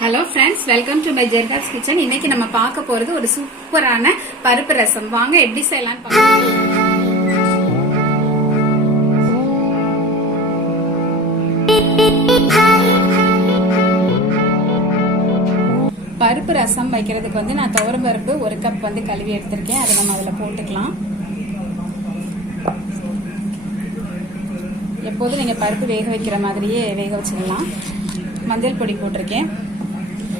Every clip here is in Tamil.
Hello friends, welcome to my ஜெர்தாஸ் கிச்சன். இன்னைக்கு நம்ம பார்க்க போறது ஒரு சூப்பரான பருப்பு ரசம். வாங்க எப்படி செய்யலாம்னு பார்க்கலாம். பருப்பு ரசம் வைக்கிறதுக்கு வந்து நான் துவரம் பருப்பு 1 கப் வந்து கழுவி எடுத்திருக்கேன். அதை நம்ம அதில் போட்டுக்கலாம். எப்போதும் நீங்கள் பருப்பு வேக வைக்கிற மாதிரியே வேக வச்சுக்கலாம். மஞ்சள் பொடி போட்டிருக்கேன்.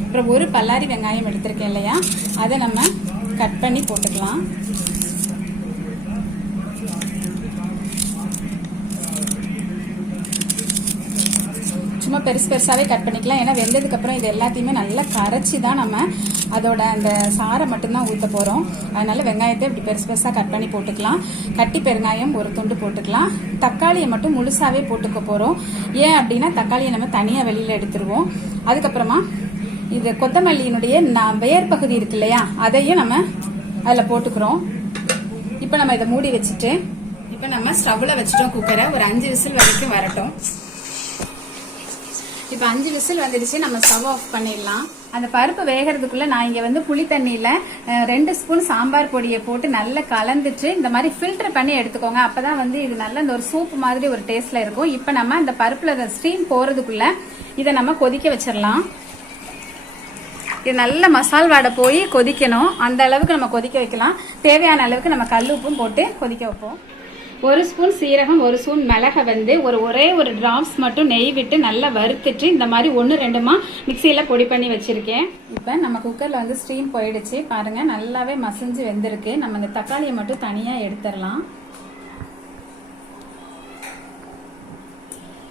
அப்புறம் ஒரு பல்லாரி வெங்காயம் எடுத்திருக்கேன் இல்லையா, அதை நம்ம கட் பண்ணி போட்டுக்கலாம். சும்மா பெருசு பெருசாவே கட் பண்ணிக்கலாம். ஏன்னா வெந்ததுக்கு அப்புறம் இது எல்லாத்தையுமே நல்லா கரைச்சி தான் நம்ம அதோட அந்த சாரை மட்டும்தான் ஊற்ற போறோம். அதனால வெங்காயத்தை இப்படி பெருசு பெருசா கட் பண்ணி போட்டுக்கலாம். கட்டி பெருங்காயம் ஒரு துண்டு போட்டுக்கலாம். தக்காளியை மட்டும் முழுசாவே போட்டுக்க போறோம். ஏன் அப்படின்னா தக்காளியை நம்ம தனியா வெளியில எடுத்துருவோம். அதுக்கப்புறமா இது கொத்தமல்லியினுடைய வேர் பகுதி இருக்கு இல்லையா, அதையும் நம்ம அதில் போட்டுக்கிறோம். இப்போ நம்ம இதை மூடி வச்சுட்டு இப்போ நம்ம ஸ்டவ்ல வச்சுட்டோம். குக்கரை ஒரு 5 விசில் வரைக்கும் வரட்டும். இப்போ 5 விசில் வந்துடுச்சு. நம்ம ஸ்டவ் ஆஃப் பண்ணிடலாம். அந்த பருப்பு வேகிறதுக்குள்ள நான் இங்க வந்து புளி தண்ணியில 2 ஸ்பூன் சாம்பார் பொடியை போட்டு நல்லா கலந்துட்டு இந்த மாதிரி ஃபில்டர் பண்ணி எடுத்துக்கோங்க. அப்பதான் வந்து இது நல்ல இந்த ஒரு சூப் மாதிரி ஒரு டேஸ்ட்ல இருக்கும். இப்போ நம்ம இந்த பருப்புல ஸ்டீம் போறதுக்குள்ள இதை நம்ம கொதிக்க வச்சிடலாம். இது நல்ல மசால் வாடை போய் கொதிக்கணும். அந்த அளவுக்கு நம்ம கொதிக்க வைக்கலாம். தேவையான அளவுக்கு நம்ம கல் உப்பும் போட்டு கொதிக்க வைப்போம். 1 ஸ்பூன் சீரகம், 1 ஸ்பூன் மிளகை வந்து ஒரே ஒரு டிராப்ஸ் மட்டும் நெய் விட்டு நல்லா வறுத்துட்டு இந்த மாதிரி 1-2மா மிக்சியில பொடி பண்ணி வச்சிருக்கேன். இப்ப நம்ம குக்கர்ல வந்து ஸ்டீம் போயிடுச்சு. பாருங்க நல்லாவே மசிஞ்சு வெந்திருக்கு. நம்ம இந்த தக்காளியை மட்டும் தனியா எடுத்துடலாம்.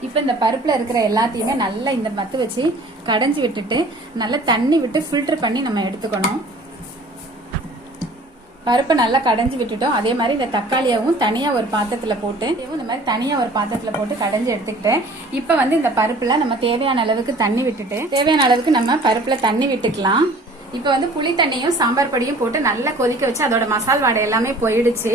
இப்ப இந்த பருப்புல இருக்கிற எல்லாத்தையுமே நல்லா இந்த மத்து வச்சு கடைஞ்சி விட்டுட்டு நல்லா தண்ணி விட்டு ஃபில்டர் பண்ணி நம்ம எடுத்துக்கணும். பருப்பை நல்லா கடைஞ்சி விட்டுட்டோம். அதே மாதிரி இந்த தக்காளியாவும் தனியா ஒரு பாத்திரத்துல போட்டு இந்த மாதிரி தனியா ஒரு பாத்திரத்துல போட்டு கடைஞ்சி எடுத்துக்கிட்டேன். இப்ப வந்து இந்த பருப்புல நம்ம தேவையான அளவுக்கு தண்ணி விட்டுட்டு தேவையான அளவுக்கு நம்ம பருப்புல தண்ணி விட்டுக்கலாம். இப்ப வந்து புளி தண்ணியும் சாம்பார் பொடியும் போட்டு நல்லா கொதிக்க வச்சு அதோட மசால் வாடை எல்லாமே போயிடுச்சு.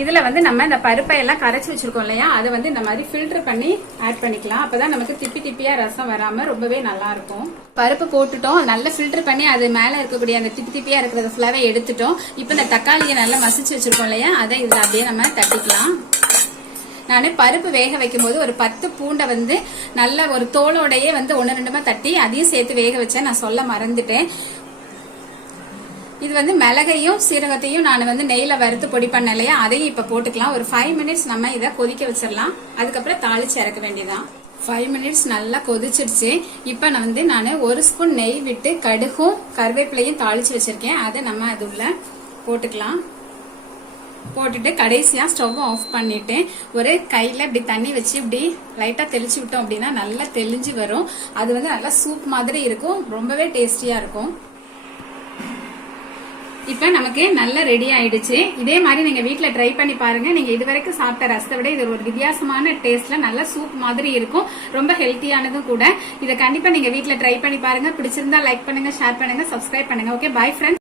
இதுல வந்து நம்ம இந்த பருப்பை எல்லாம் கரைச்சி வச்சிருக்கோம் இல்லையா, அதை வந்து இந்த மாதிரி ஃபில்டர் பண்ணி ஆட் பண்ணிக்கலாம். அப்பதான் நமக்கு திப்பி திப்பியா ரசம் வராம ரொம்பவே நல்லா இருக்கும். பருப்பு போட்டுட்டோம், நல்லா ஃபில்டர் பண்ணி அது மேல இருக்கக்கூடிய அந்த திப்பி திப்பியா இருக்கிறத ஃபுல்லாவே எடுத்துட்டோம். இப்ப இந்த தக்காளியை நல்லா மசிச்சு வச்சிருக்கோம் இல்லையா, அதை இதுல அப்படியே நம்ம தட்டிக்கலாம். நான் பருப்பு வேக வைக்கும் போது ஒரு 10 பூண்டை வந்து நல்ல ஒரு தோலோடையே வந்து 1-2மா தட்டி அதையும் சேர்த்து வேக வச்சேன். நான் சொல்ல மறந்துட்டேன். இது வந்து மிளகையும் சீரகத்தையும் நான் வந்து நெய்ல வறுத்து பொடி பண்ண இல்லையா, அதையும் இப்ப போட்டுக்கலாம். ஒரு 5 மினிட்ஸ் நம்ம இதை கொதிக்க வச்சிடலாம். அதுக்கப்புறம் தாளிச்சு இறக்க வேண்டியதான். 5 மினிட்ஸ் நல்லா கொதிச்சிருச்சு. இப்ப நான் வந்து 1 ஸ்பூன் நெய் விட்டு கடுகும் கருவேப்பிலையும் தாளிச்சு வச்சிருக்கேன். அதை நம்ம அது உள்ள போட்டுக்கலாம். போட்டுட்டு கடைசியா ஸ்டவ் ஆஃப் பண்ணிட்டு ஒரு கையில இப்படி தண்ணி வச்சு இப்படி லைட்டா தெளிச்சு விட்டோம் அப்படின்னா நல்லா தெளிஞ்சு வரும். அது வந்து நல்லா சூப் மாதிரி இருக்கும். ரொம்பவே டேஸ்டியா இருக்கும். இப்ப நமக்கு நல்லா ரெடி ஆயிடுச்சு. இதே மாதிரி நீங்க வீட்டுல ட்ரை பண்ணி பாருங்க. நீங்க இதுவரைக்கும் சாப்பிட்ட ரசத்தை விட இது ஒரு வித்தியாசமான டேஸ்ட்ல நல்ல சூப் மாதிரி இருக்கும். ரொம்ப ஹெல்த்தியானதும் கூட. இதை கண்டிப்பா நீங்க வீட்டுல ட்ரை பண்ணி பாருங்க. பிடிச்சிருந்தா லைக் பண்ணுங்க, ஷேர் பண்ணுங்க, சப்ஸ்கிரைப் பண்ணுங்க. Okay, bye friends.